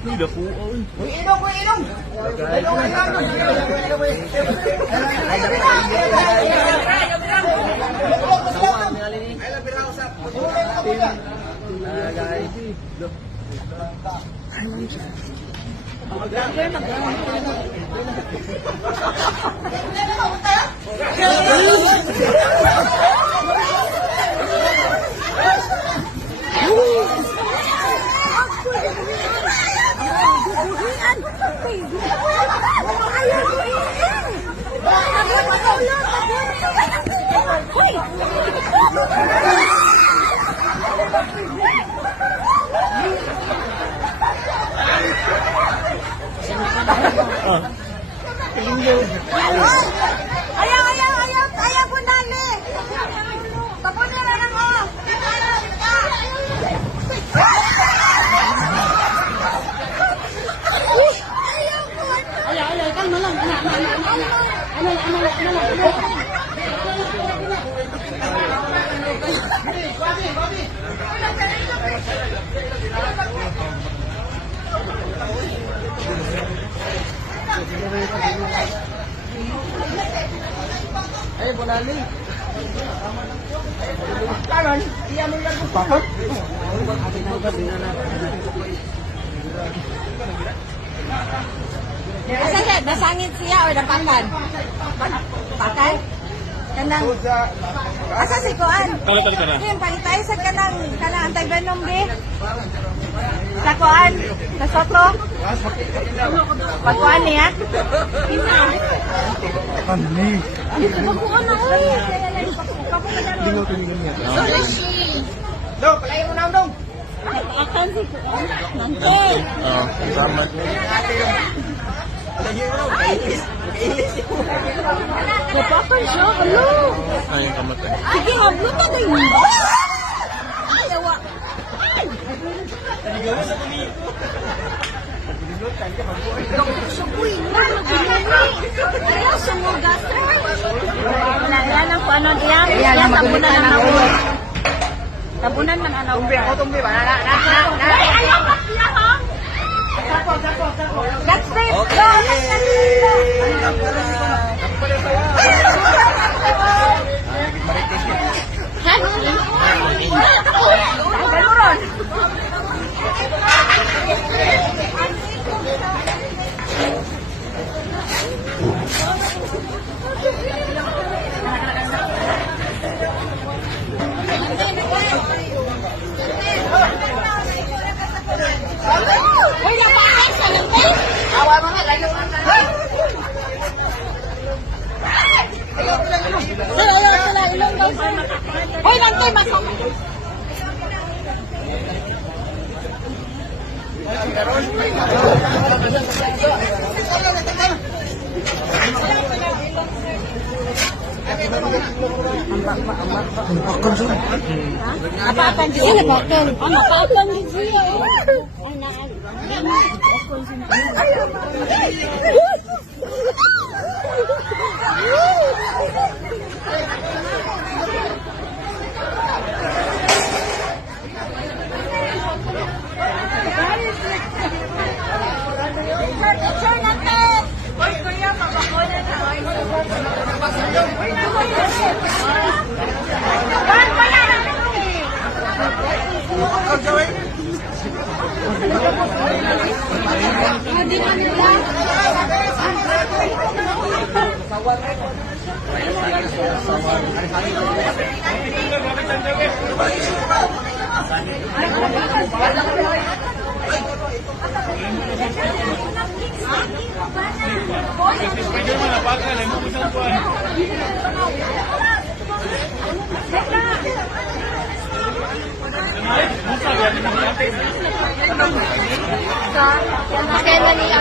Udah po. Uy, ilong! Ayaw po nali. Tapunin na lang ako. Ayaw, kalma lang. Ay, Bonali. Karon, iya mo lang po. Bakit? Asa siya? Nasangit siya o napakan? Pakan? Kanang... Asa si Kuan? Kali ka na. Yung palitay sa kanang antagbanom be? Sa Kuan? Sa Soto? Pagkuan niya? Pina? Ano ni? Pagkuan na uy! Lingaw ko niya. Dong, palayo mo na dong! Akan si Kuan? Nante! Oo, tama. Napakan siya, hello! Ay, yung kamatay. Sige, hablo na kayo! Ay, awa! Sukuy na, nagbilani! Kaya sumugas! Wala lang kung ano diyan. Yan, tabunan lang ako. Tabunan man ano. Tumbi ba? Ay, ayaw ka siya, ha? That's it! Go! Uy, napakas sa lambay! Awa mo na, layo ka na. Ayaw sila, ilong daw sir. Uy, nantay, masok. Bakal siya. Apa-apan din siya. Apa-apan din siya. Picture natin! Uy, kuya, mabakuna na. Sa Manila.